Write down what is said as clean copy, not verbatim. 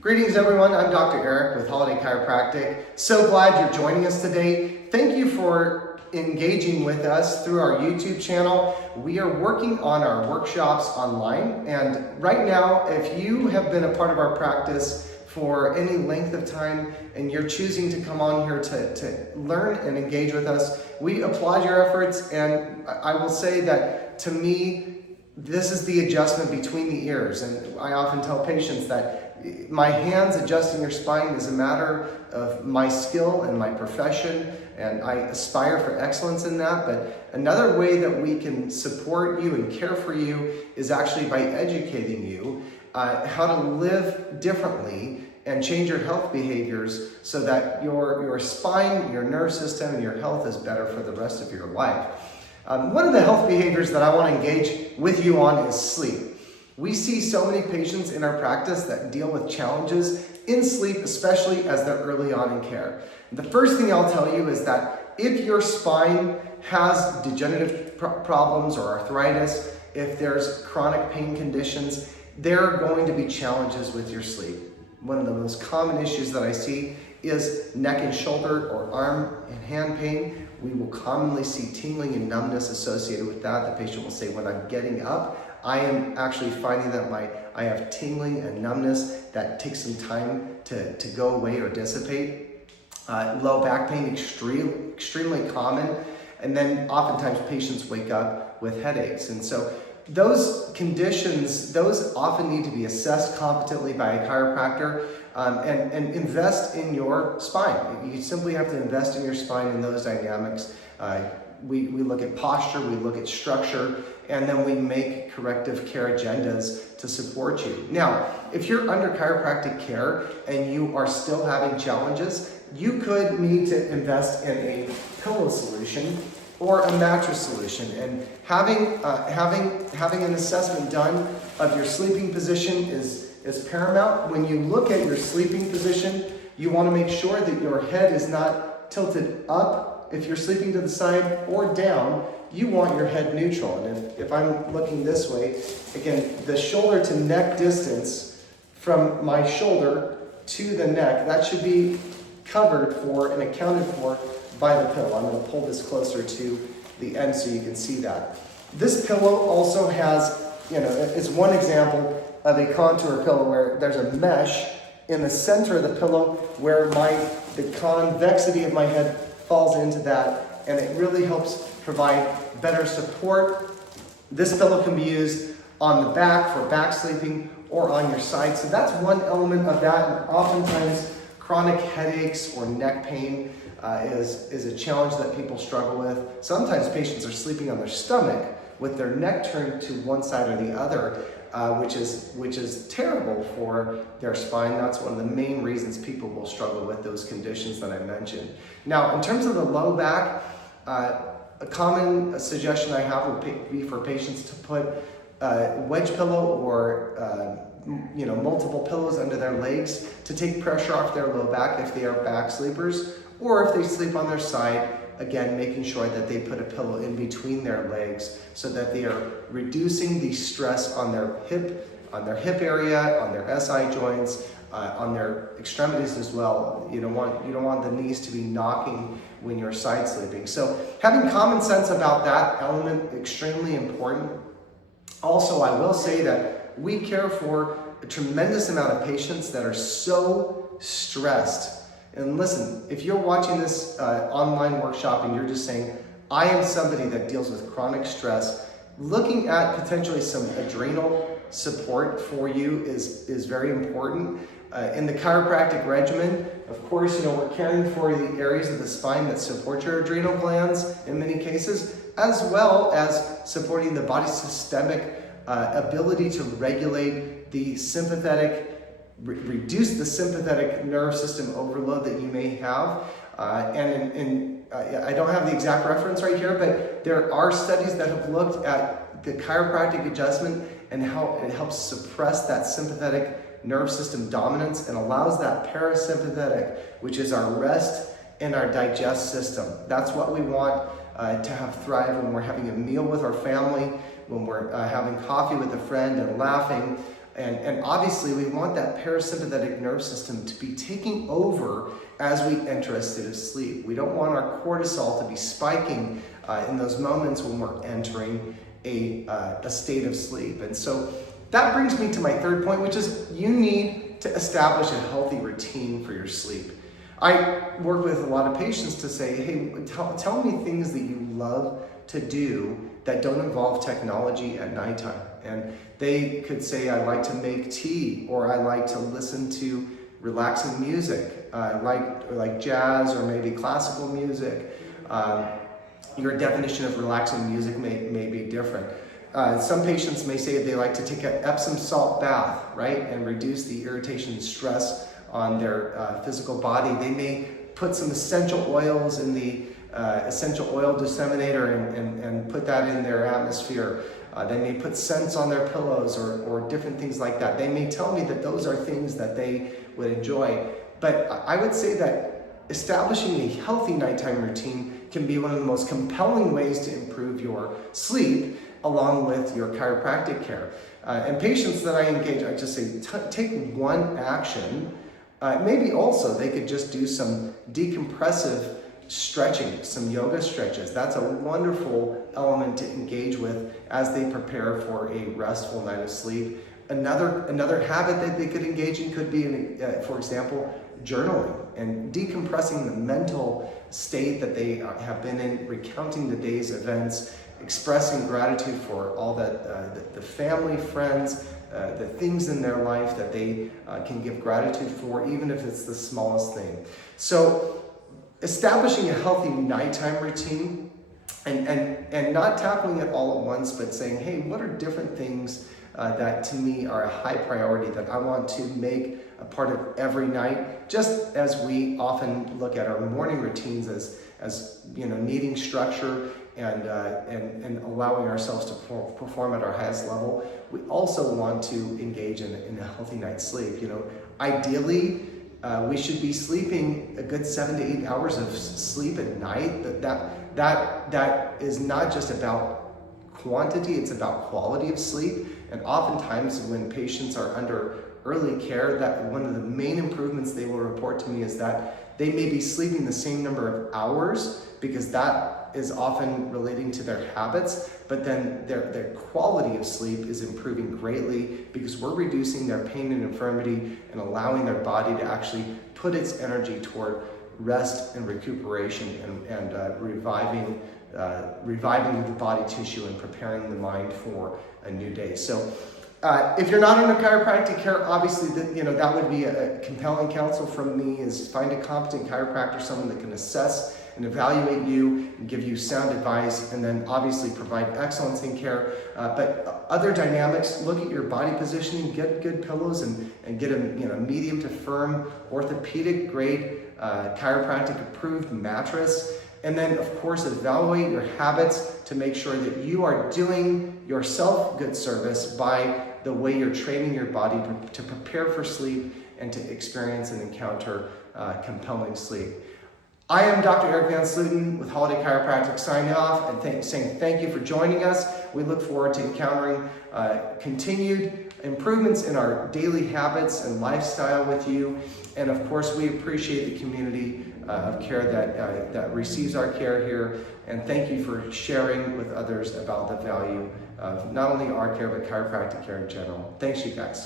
Greetings everyone, I'm Dr. Eric with Holladay Chiropractic. So glad you're joining us today. Thank you for engaging with us through our YouTube channel. We are working on our workshops online, and right now, if you have been a part of our practice for any length of time and you're choosing to come on here to learn and engage with us, we applaud your efforts, and I will say that to me, this is the adjustment between the ears, and I often tell patients that my hands adjusting your spine is a matter of my skill and my profession, and I aspire for excellence in that. But another way that we can support you and care for you is actually by educating you how to live differently and change your health behaviors so that your spine, your nerve system, and your health is better for the rest of your life. One of the health behaviors that I want to engage with you on is sleep. We see so many patients in our practice that deal with challenges in sleep, especially as they're early on in care. The first thing I'll tell you is that if your spine has degenerative problems or arthritis, if there's chronic pain conditions, there are going to be challenges with your sleep. One of the most common issues that I see is neck and shoulder or arm and hand pain. We will commonly see tingling and numbness associated with that. The patient will say, when I'm getting up, I am actually finding that I have tingling and numbness that takes some time to go away or dissipate. Low back pain, extremely common. And then oftentimes patients wake up with headaches. And so those conditions, those often need to be assessed competently by a chiropractor and invest in your spine. You simply have to invest in your spine in those dynamics. We look at posture, we look at structure, and then we make corrective care agendas to support you. Now, if you're under chiropractic care and you are still having challenges, you could need to invest in a pillow solution or a mattress solution. And having an assessment done of your sleeping position is paramount. When you look at your sleeping position, you want to make sure that your head is not tilted up. If you're sleeping to the side or down, you want your head neutral. And if I'm looking this way, again, the shoulder to neck distance from my shoulder to the neck, that should be covered for and accounted for by the pillow. I'm going to pull this closer to the end so you can see that. This pillow also has, it's one example of a contour pillow where there's a mesh in the center of the pillow where the convexity of my head falls into that, and it really helps provide better support. This pillow can be used on the back for back sleeping or on your side. So that's one element of that. And oftentimes chronic headaches or neck pain is a challenge that people struggle with. Sometimes patients are sleeping on their stomach with their neck turned to one side or the other, which is terrible for their spine. That's one of the main reasons people will struggle with those conditions that I mentioned. Now, in terms of the low back, a common suggestion I have would be for patients to put a wedge pillow or multiple pillows under their legs to take pressure off their low back if they are back sleepers, or if they sleep on their side. Again, making sure that they put a pillow in between their legs so that they are reducing the stress on their hip area, on their SI joints, on their extremities as well. You don't want the knees to be knocking when you're side sleeping. So having common sense about that element, extremely important. Also, I will say that we care for a tremendous amount of patients that are so stressed. And listen, if you're watching this online workshop and you're just saying, I am somebody that deals with chronic stress, looking at potentially some adrenal support for you is very important. In the chiropractic regimen, of course, we're caring for the areas of the spine that support your adrenal glands in many cases, as well as supporting the body's systemic ability to regulate the sympathetic, reduce the sympathetic nerve system overload that you may have. I don't have the exact reference right here, but there are studies that have looked at the chiropractic adjustment and how it helps suppress that sympathetic nerve system dominance and allows that parasympathetic, which is our rest and our digest system. That's what we want to have thrive when we're having a meal with our family, when we're having coffee with a friend and laughing. And obviously we want that parasympathetic nerve system to be taking over as we enter a state of sleep. We don't want our cortisol to be spiking in those moments when we're entering a state of sleep. And so that brings me to my third point, which is you need to establish a healthy routine for your sleep. I work with a lot of patients to say, hey, tell me things that you love to do that don't involve technology at nighttime. And they could say, I like to make tea, or I like to listen to relaxing music, like jazz or maybe classical music. Your definition of relaxing music may be different. Some patients may say they like to take an Epsom salt bath, right, and reduce the irritation and stress on their physical body. They may put some essential oils in the essential oil disseminator and put that in their atmosphere. They may put scents on their pillows or different things like that. They may tell me that those are things that they would enjoy. But I would say that establishing a healthy nighttime routine can be one of the most compelling ways to improve your sleep along with your chiropractic care. And patients that I engage, I just say, take one action. Maybe also they could just do some decompressive stretching, some yoga stretches. That's a wonderful element to engage with as they prepare for a restful night of sleep. Another habit that they could engage in could be, for example, journaling and decompressing the mental state that they have been in, recounting the day's events, expressing gratitude for all that the family, friends, the things in their life that they can give gratitude for, even if it's the smallest thing. So establishing a healthy nighttime routine and not tackling it all at once, but saying, hey, what are different things that to me are a high priority that I want to make a part of every night, just as we often look at our morning routines as needing structure and allowing ourselves to perform at our highest level. We also want to engage in a healthy night's sleep. Ideally, we should be sleeping a good 7 to 8 hours of sleep at night. That is not just about quantity, it's about quality of sleep. And oftentimes when patients are under early care, that one of the main improvements they will report to me is that they may be sleeping the same number of hours, because that is often relating to their habits, but then their quality of sleep is improving greatly because we're reducing their pain and infirmity and allowing their body to actually put its energy toward rest and recuperation and reviving the body tissue and preparing the mind for a new day. So if you're not under chiropractic care, obviously that would be a compelling counsel from me, is find a competent chiropractor, someone that can assess and evaluate you and give you sound advice, and then obviously provide excellence in care. But other dynamics, look at your body positioning, get good pillows and get a medium to firm orthopedic grade chiropractic approved mattress. And then of course evaluate your habits to make sure that you are doing yourself good service by the way you're training your body to prepare for sleep and to experience and encounter compelling sleep. I am Dr. Eric Van Sluten with Holladay Chiropractic, signing off and saying thank you for joining us. We look forward to encountering continued improvements in our daily habits and lifestyle with you. And of course, we appreciate the community of care that receives our care here. And thank you for sharing with others about the value of not only our care, but chiropractic care in general. Thanks, you guys.